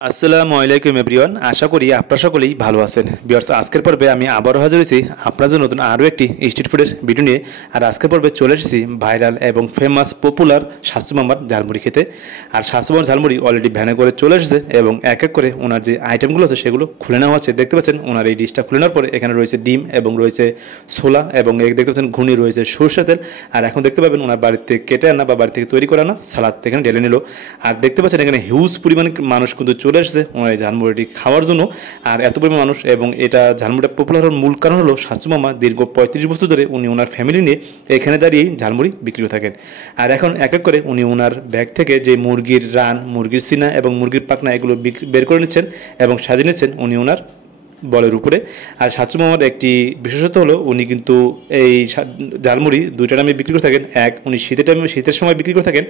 আসসালামু আলাইকুম এভরিওয়ান, আশা করি আপনারা সকলেই ভালো আছেন। ভিউয়ার্স, আজকের পর্বে আমি আবারও হাজির হয়েছি আপনার জন্য নতুন আরও একটি স্ট্রিট ফুডের ভিডিও নিয়ে। আর আজকের পর্বে চলে এসেছি ভাইরাল এবং ফেমাস পপুলার স্বাস্থ্য মামার ঝালমুড়ি খেতে। আর স্বাস্থ্য মামার ঝালমুড়ি অলরেডি ভ্যানে করে চলে এসেছে এবং এক এক করে ওনার যে আইটেমগুলো আছে সেগুলো খুলে নেওয়া হচ্ছে। দেখতে পাচ্ছেন ওনার এই ডিশটা খুলে নেওয়ার পরে এখানে রয়েছে ডিম এবং রয়েছে ছোলা এবং দেখতে পাচ্ছেন ঘুনি রয়েছে সরষে তেল। আর এখন দেখতে পাবেন ওনার বাড়িতে কেটে আনা বা বাড়ি থেকে তৈরি করা আনা সালাদ এখানে ঢেলে নিল। আর দেখতে পাচ্ছেন এখানে হিউজ পরিমাণে মানুষ কিন্তু চলে এসেছে ওনার এই ঝালমুড়িটি খাওয়ার জন্য। আর এত পরিমাণ মানুষ এবং এটা ঝালমুড়িটা পপুলার হওয়ার মূল কারণ হলো স্বাস্থ্য মামা দীর্ঘ 35 বছর ধরে উনি ওনার ফ্যামিলি নিয়ে এখানে দাঁড়িয়েই ঝালমুড়ি বিক্রি করে থাকেন। আর এখন এক এক করে উনি ওনার ব্যাগ থেকে যে মুরগির রান, মুরগির সিনা এবং মুরগির পাখনা এগুলো বের করে নিচ্ছেন এবং সাজিয়ে নিচ্ছেন উনি ওনার বলের উপরে। আর স্বাস্থ্য মামার একটি বিশেষত্ব হলো উনি কিন্তু এই ঝালমুড়ি দুইটা নামে বিক্রি করে থাকেন। এক, উনি শীতের সময় বিক্রি করে থাকেন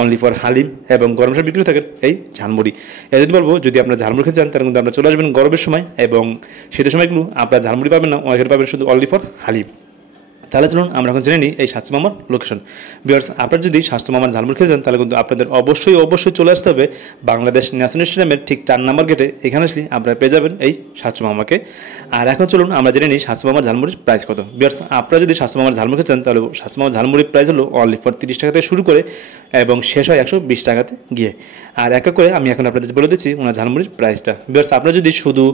অনলি ফর হালিম এবং গরমের সময় বিক্রি করে থাকেন এই ঝালমুড়ি। এই জন্য বলবো, যদি আপনারা ঝালমুড়ি খেতে চান তাহলে কিন্তু আপনারা চলে আসবেন গরমের সময়, এবং শীতের সময়গুলো আপনারা ঝালমুড়ি পাবেন না, ওখানে পাবেন শুধু অনলি ফর হালিম। তাহলে চলুন আমরা এখন জেনে নিই এই স্বাস্থ্য মামার লোকেশন। ভিউয়ার্স, আপনারা যদি স্বাস্থ্য মামার ঝালমুড়ি খেতে চান তাহলে কিন্তু আপনাদের অবশ্যই চলে আসতে হবে বাংলাদেশ ন্যাশনাল স্টেডিয়ামের ঠিক 4 নম্বর গেটে। এখানে আসলে আপনারা পেয়ে যাবেন এই স্বাস্থ্য মামাকে। আর এখন চলুন আমরা জেনে নিই স্বাস্থ্য মামার ঝালমুড়ির প্রাইস কত। ভিউয়ার্স, আপনারা যদি স্বাস্থ্য মামার ঝালমুড়ি খেতে চান তাহলে স্বাস্থ্য মামার ঝালমুড়ির প্রাইস হলো অনলি ফর 30 টাকা থেকে শুরু করে এবং শেষ হয় 120 টাকাতে গিয়ে। আর এক এক করে আমি এখন আপনাদের বলে দিচ্ছি ওনার ঝালমুড়ির প্রাইসটা। ভিউয়ার্স, আপনারা যদি শুধু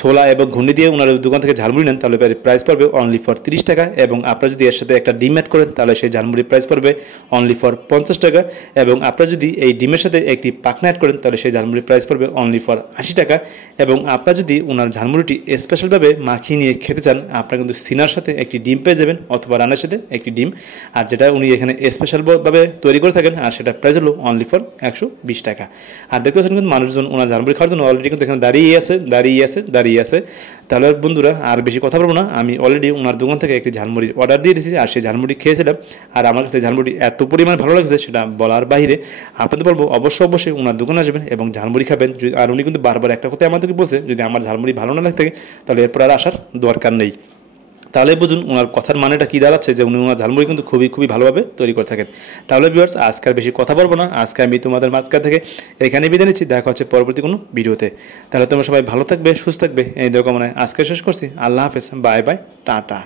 ছোলা এবং ঘুন্ডি দিয়ে ওনার দোকান থেকে ঝালমুড়ি নেন তাহলে প্রাইস পড়বে অনলি ফর 30 টাকা, এবং আপনারা যদি এর সাথে একটা ডিম অ্যাড করেন তাহলে সেই ঝালমুড়ির প্রাইস পড়বে অনলি ফর 50 টাকা, এবং আপনারা যদি এই ডিমের সাথে একটি পাখনা অ্যাড করেন তাহলে সেই ঝালমুড়ির প্রাইস পড়বে অনলি ফর 80 টাকা। এবং আপনারা যদি ওনার ঝালমুড়িটি স্পেশালভাবে মাখিয়ে নিয়ে খেতে চান আপনারা কিন্তু সিনার সাথে একটি ডিম পেয়ে যাবেন অথবা রানের সাথে একটি ডিম, আর যেটা উনি এখানে স্পেশালভাবে তৈরি করে থাকেন, আর সেটা প্রাইস হলো অনলি ফর 120 টাকা। আর দেখতে পাচ্ছেন কিন্তু মানুষজন ওনার ঝালমুড়ি খাওয়ার জন্য অলরেডি কিন্তু এখানে দাঁড়িয়ে আছে। তাহলে বন্ধুরা আর বেশি কথা বলবো না, আমি অলরেডি ওনার দোকান থেকে একটি ঝালমুড়ির অর্ডার দিয়ে দিয়েছি আর সেই ঝালমুড়ি খেয়েছিলাম। আর আমার কাছে ঝালমুড়ি এত পরিমাণ ভালো লাগছে সেটা বলার বাইরে। আপনাদের বলবো অবশ্যই ওনার দোকানে আসবেন এবং ঝালমুড়ি খাবেন। আর উনি কিন্তু বারবার একটা কথা আমাদেরকে বলছে, যদি আমার ঝালমুড়ি ভালো না লাগে থাকে তাহলে এরপর আর আসার দরকার নেই। তাহলে বুঝুন ওনার কথার মানেটা কী দাঁড়াচ্ছে, যে উনি ওনার ঝালমুড়ি কিন্তু খুবই ভালোভাবে তৈরি করে থাকেন। তাহলে ভিউয়ার্স, আজকে আর বেশি কথা বলবো না, আজকে আমি তোমাদের মাঝখান থেকে এখানে বিদায় নিচ্ছি। দেখা হচ্ছে পরবর্তী কোনো ভিডিওতে। তাহলে তোমরা সবাই ভালো থাকবে, সুস্থ থাকবে এই দোয়া কামনায় আজকে শেষ করছি। আল্লাহ হাফেজ, বাই বাই, টাটা।